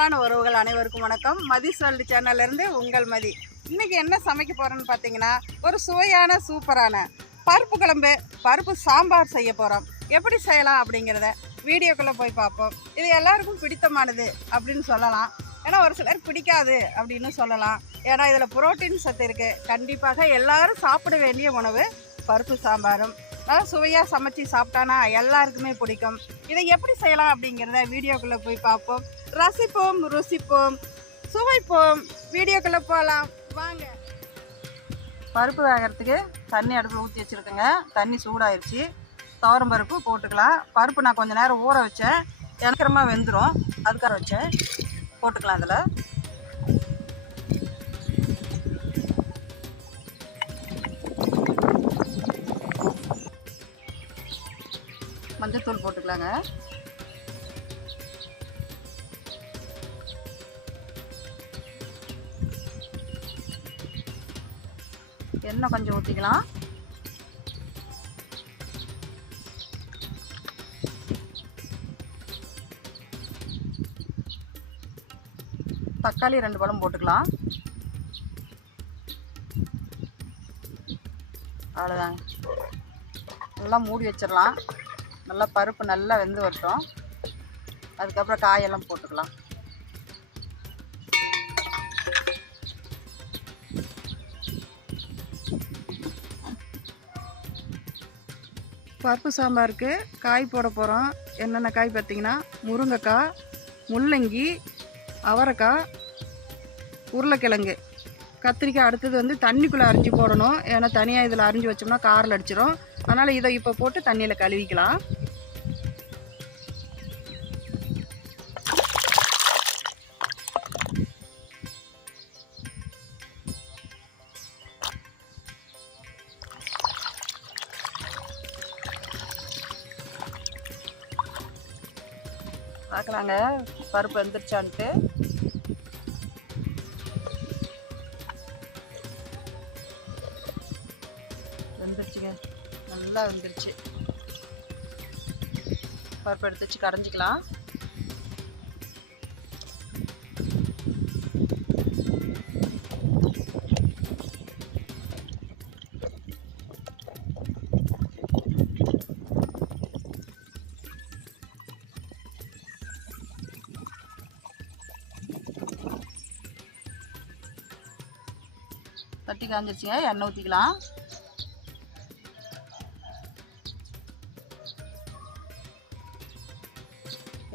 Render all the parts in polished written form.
அன்பான உறவுகள் அனைவருக்கும் வணக்கம். மதிஸ் வேர்ல்டு சேனல்லேருந்து உங்கள் மதி. இன்றைக்கி என்ன சமைக்க போகிறோன்னு பார்த்தீங்கன்னா, ஒரு சுவையான சூப்பரான பருப்பு குழம்பு, பருப்பு சாம்பார் செய்ய போகிறோம். எப்படி செய்யலாம் அப்படிங்கிறத வீடியோக்குள்ளே போய் பார்ப்போம். இது எல்லாருக்கும் பிடித்தமானது அப்படின்னு சொல்லலாம். ஏன்னா ஒரு சிலர் பிடிக்காது அப்படின்னு சொல்லலாம். ஏன்னா இதில் புரோட்டீன் சத்து இருக்குது. கண்டிப்பாக எல்லோரும் சாப்பிட வேண்டிய உணவு பருப்பு சாம்பாரும். நல்லா சுவையாக சமைச்சி சாப்பிட்டானா எல்லாருக்குமே பிடிக்கும். இதை எப்படி செய்யலாம் அப்படிங்கிறத வீடியோக்குள்ளே போய் பார்ப்போம். ரசிப்போம், ருசிப்போம், சுவைப்போம். வீடியோக்குள்ளே போகலாம் வாங்க. பருப்பு வேகிறதுக்கு தண்ணி அடுப்பில் ஊற்றி வச்சுருக்கேங்க. தண்ணி சூடாயிருச்சு. துவரம் பருப்பு போட்டுக்கலாம். பருப்பு நான் கொஞ்சம் நேரம் ஊற வச்சேன், எனக்கிறமாக வெந்துடும், அதுக்காக வச்சேன். போட்டுக்கலாம். அதில் மஞ்சத்தூள் போட்டுக்கலாங்க. எண்ணெய் கொஞ்சம் ஊற்றிக்கலாம். தக்காளி 2 பழம் போட்டுக்கலாம். அவ்வளோதாங்க. நல்லா மூடி வச்சிடலாம். நல்லா பருப்பு நல்லா வெந்து வரட்டும். அதுக்கப்புறம் காயெல்லாம் போட்டுக்கலாம். பருப்பு சாம்பாருக்கு காய் போட போகிறோம். என்னென்ன காய் பார்த்திங்கன்னா, முருங்கைக்காய், முள்ளங்கி, அவரைக்காய், உருளைக்கிழங்கு, கத்திரிக்காய். அடுத்தது வந்து தண்ணிக்குள்ளே அரிஞ்சு போடணும். ஏன்னா தனியாக இதில் அரிஞ்சு வச்சோம்னா காரில் அடிச்சிடும். அதனால் இதை இப்போ போட்டு தண்ணியில் கழுவிக்கலாம். பார்க்கலாங்க பருப்பு வெந்துருச்சான்ட்டு. வெந்துருச்சுங்க, நல்லா வெந்துருச்சு. பருப்பு எடுத்து வச்சு கரைஞ்சிக்கலாம். தட்டி காஞ்சிருச்சுங்க. எண்ணெய் ஊற்றிக்கலாம்.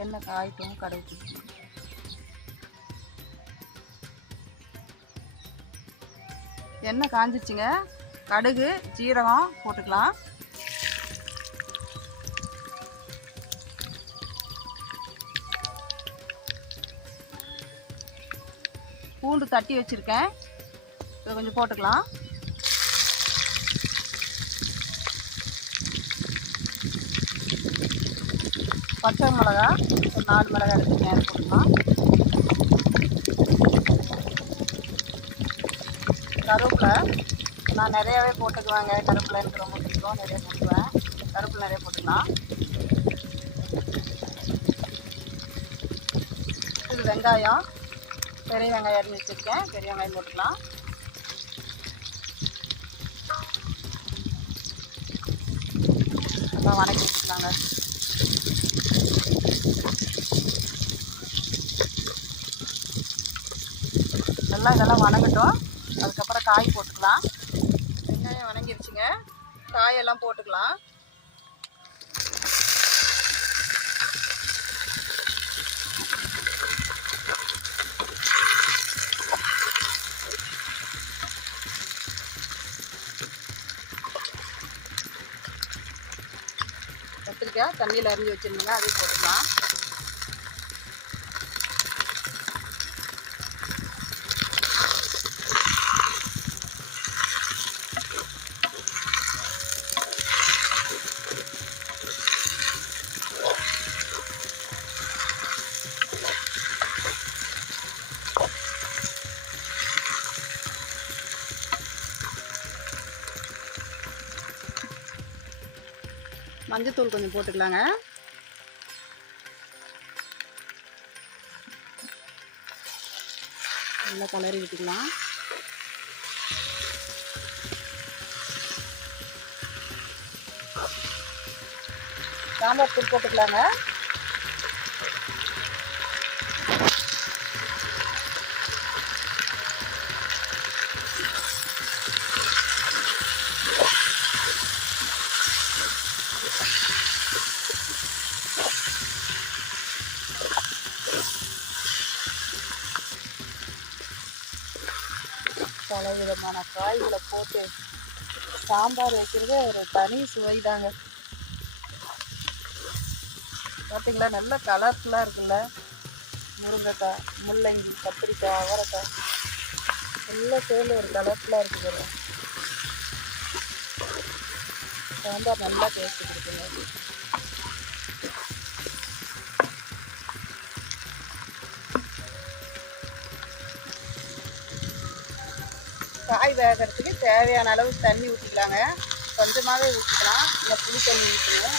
எண்ணெய் காய்ட்டும், கடை ஊற்றிக்கலாம். எண்ணெய் காஞ்சிருச்சுங்க. கடுகு, ஜீரகம் போட்டுக்கலாம். பூண்டு தட்டி வச்சுருக்கேன், இதை கொஞ்சம் போட்டுக்கலாம். பச்சை மிளகா ஒரு 4 மிளகா எடுத்து நேரம் போட்டுக்கலாம். கருவேப்பிலை நான் நிறையாவே போட்டுக்குவேங்க. கருவேப்பிலை எனக்கு ரொம்ப பிடிக்கும், நிறைய போட்டுக்குவேன். கருவேப்பிலை நிறைய போட்டுக்கலாம். இது வெங்காயம், பெரிய வெங்காயம் அரிஞ்சு வச்சுருக்கேன். பெரிய வெங்காயம் போட்டுக்கலாம். நல்லா வணக்கி வச்சுக்கலாங்க. நல்லா இதெல்லாம் வணங்கட்டும். அதுக்கப்புறம் காய் போட்டுக்கலாம். வெங்காயம் வணங்கிருச்சுங்க. காயெல்லாம் போட்டுக்கலாம். கத்திரிக்காய் தண்ணியில் அரிஞ்சு வச்சுருந்தீங்க, அதையும் போட்டுக்கலாம். மஞ்சத்தூள் கொஞ்சம் போட்டுக்கலாங்க. நல்லா கலரி விட்டுக்கலாம். சாம்பார் தூள் போட்டுக்கலாங்க. பல விதமான காய்களை போட்டு சாம்பார் வைக்கிறது ஒரு தனி சுவை தாங்க. பார்த்தீங்களா, நல்ல கலர்ஃபுல்லாக இருக்குல்ல. முருங்கைக்காய், முள்ளங்கி, கத்திரிக்காய், அவரைக்காய் எல்லாம் சேர்ந்து ஒரு கலர்ஃபுல்லாக இருக்குது. சாம்பார் நல்லா டேஸ்ட் கொடுக்குங்க. காய் வேகிறதுக்கு தேவையான அளவு தண்ணி ஊற்றிக்கலாங்க. கொஞ்சமாகவே ஊற்றிக்கலாம், இல்லை புளி தண்ணி ஊற்றணும்.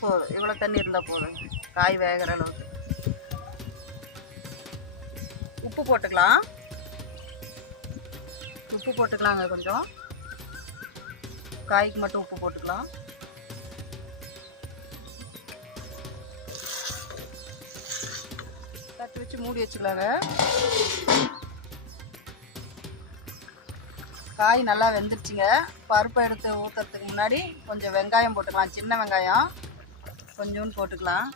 போதும், இவ்வளோ தண்ணி இருந்தால் போதும் காய் வேகிற அளவுக்கு. உப்பு போட்டுக்கலாம். உப்பு போட்டுக்கலாங்க, கொஞ்சம் காய்க்கு மட்டும் உப்பு போட்டுக்கலாம். தட்டி வச்சு மூடி வச்சுக்கலாங்க. காய் நல்லா வெந்துருச்சுங்க. பருப்பை எடுத்து ஊற்றுறதுக்கு முன்னாடி கொஞ்சம் வெங்காயம் போட்டுக்கலாம். சின்ன வெங்காயம் கொஞ்சோண்டு போட்டுக்கலாம்.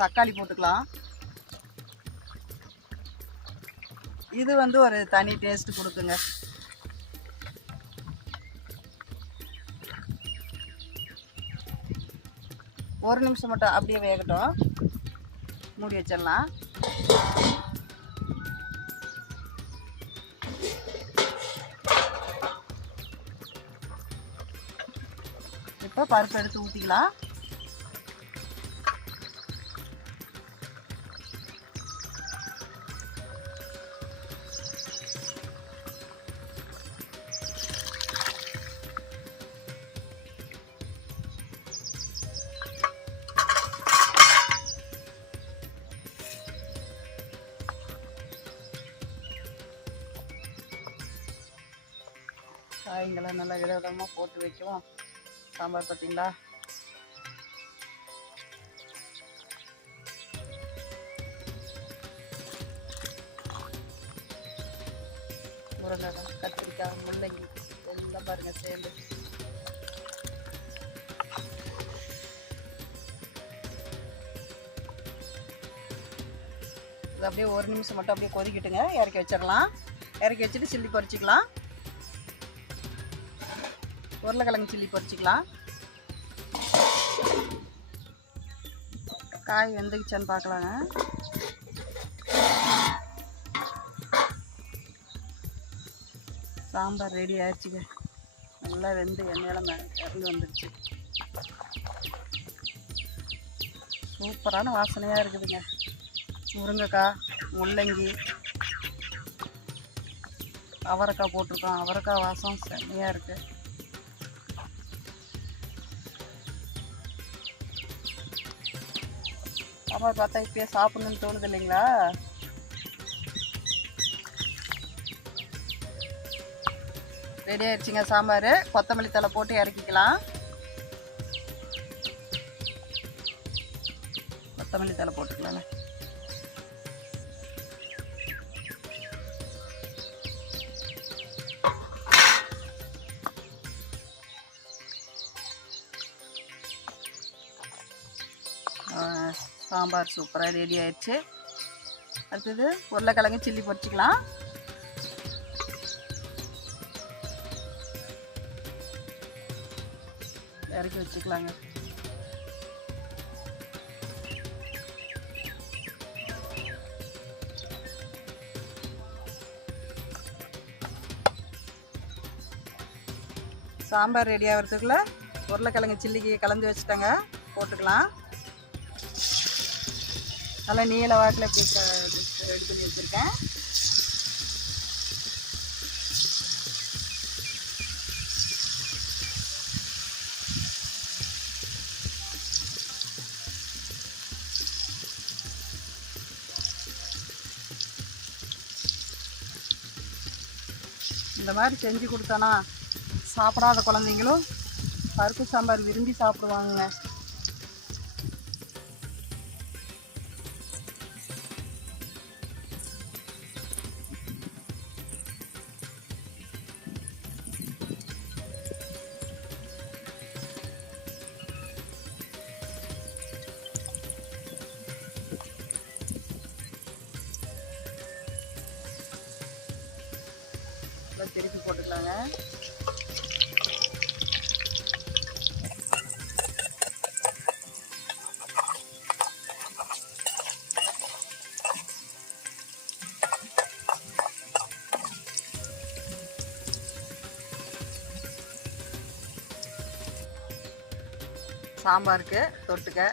தக்காளி போட்டுக்கலாம். இது ஒரு தனி டேஸ்ட் கொடுக்குங்க. ஒரு நிமிஷம் மட்டும் அப்படியே வேகட்டும், மூடி வச்சிடலாம். இப்போ பருப்பு எடுத்து ஊற்றிக்கலாம். காய்களை நல்லா விதவிதமாக போட்டு வைக்குவோம் சாம்பார். பார்த்தீங்களா, முருங்கைக்காய், கத்திரிக்காய், முள்ளங்கி எல்லாம் பாருங்கள் சேர்ந்து. இது அப்படியே ஒரு நிமிஷம் மட்டும் அப்படியே கொதிக்கிட்டுங்க. இறக்கி வச்சிடலாம். இறக்கி வச்சுட்டு சில்லி பொரிச்சிக்கலாம். உருளைக்கிழங்கு சில்லி பொரிச்சிக்கலாம். காய் வெந்துக்குச்சான்னு பார்க்கலாங்க. சாம்பார் ரெடி ஆயிடுச்சுங்க. நல்லா வெந்து எண்ணெயில் இறந்து வந்துடுச்சு. சூப்பரான வாசனையாக இருக்குதுங்க. முருங்கைக்காய், முள்ளங்கி, அவரைக்காய் போட்டிருக்கோம். அவரைக்காய் வாசம் செம்மையாக இருக்குது. சாம்பார் பார்த்தா இப்பயே சாப்பிட்ணுன்னு தோணுது இல்லைங்களா? ரெடி ஆயிடுச்சுங்க சாம்பார். கொத்தமல்லி தழை போட்டு இறக்கிக்கலாம். கொத்தமல்லி தழை போட்டுக்கலாங்க. சாம்பார் சூப்பராக ரெடி ஆயிடுச்சு. அடுத்தது உருளைக்கிழங்கு சில்லி பொரிச்சிக்கலாம். இறக்கி வச்சுக்கலாங்க. சாம்பார் ரெடி ஆகிறதுக்குள்ள உருளைக்கிழங்கு சில்லிக்கு கலந்து வச்சுட்டாங்க. போட்டுக்கலாம். நல்லா நீல வாக்கில் எப்படி ரெடி பண்ணி வச்சுருக்கேன். இந்த மாதிரி செஞ்சு கொடுத்தோன்னா சாப்பிடாத குழந்தைங்களும் பருப்பு சாம்பார் விரும்பி சாப்பிடுவாங்க. திருப்பி போட்டுக்கலாங்க. சாம்பாருக்கு தொட்டுக்க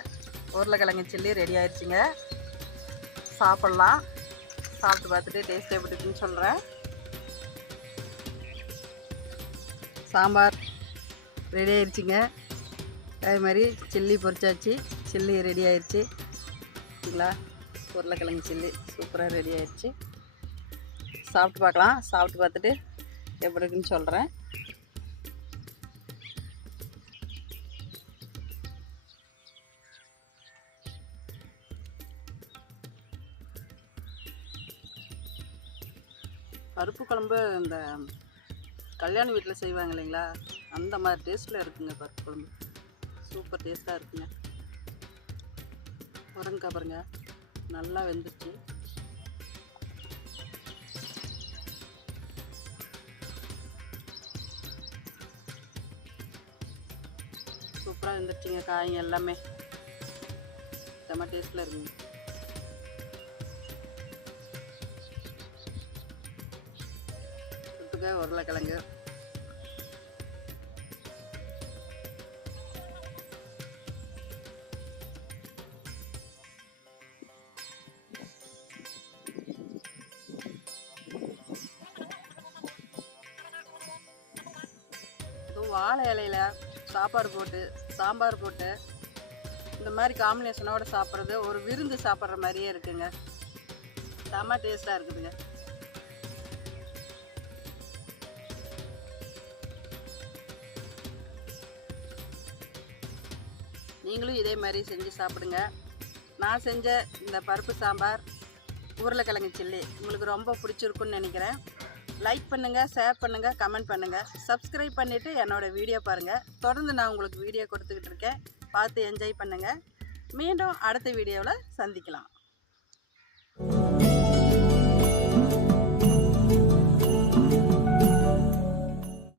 உருளைக்கிழங்கு சில்லி ரெடி ஆயிடுச்சுங்க. சாப்பிட்லாம். சாப்பிட்டு பார்த்துட்டு டேஸ்ட் எப்படி இருக்குன்னு சொல்கிறேன். சாம்பார் ரெடி ஆயிடுச்சுங்க. அதே மாதிரி சில்லி பொரிச்சாச்சு. சில்லி ரெடி ஆயிடுச்சு. சரிங்களா? உருளைக்கிழங்கு சில்லி சூப்பராக ரெடி ஆயிடுச்சு. சாப்பிட்டு பார்க்கலாம். சாப்பிட்டு பார்த்துட்டு எப்படி இருக்குன்னு சொல்கிறேன். பருப்பு குழம்பு இந்த கல்யாண வீட்டில் செய்வாங்க இல்லைங்களா, அந்த மாதிரி டேஸ்ட்டில் இருக்குங்க. பருப்பு குழம்பு சூப்பர் டேஸ்ட்டாக இருக்குங்க. முருங்கைக்காய் பாருங்க நல்லா வெந்துச்சு. சூப்பராக வெந்துருச்சுங்க. காய்ங்க எல்லாமே செம்ம டேஸ்ட்டில் இருக்குங்க. உருளைக்கிழங்கு வாழை இலையில சாப்பாடு போட்டு சாம்பார் போட்டு இந்த மாதிரி காம்பினேஷனோட சாப்பிட்றது ஒரு விருந்து சாப்பிட்ற மாதிரியே இருக்குங்க. செம்ம டேஸ்ட்டாக இருக்குதுங்க. நீங்களும் இதே மாதிரி செஞ்சு சாப்பிடுங்க. நான் செஞ்ச இந்த பருப்பு சாம்பார் உருளைக்கிழங்கு சில்லி உங்களுக்கு ரொம்ப பிடிச்சிருக்குன்னு நினைக்கிறேன். லைக் பண்ணுங்கள், ஷேர் பண்ணுங்கள், கமெண்ட் பண்ணுங்கள், சப்ஸ்கிரைப் பண்ணிவிட்டு என்னோடய வீடியோ பாருங்கள். தொடர்ந்து நான் உங்களுக்கு வீடியோ கொடுத்துக்கிட்டு இருக்கேன். பார்த்து என்ஜாய் பண்ணுங்கள். மீண்டும் அடுத்த வீடியோவில் சந்திக்கலாம்.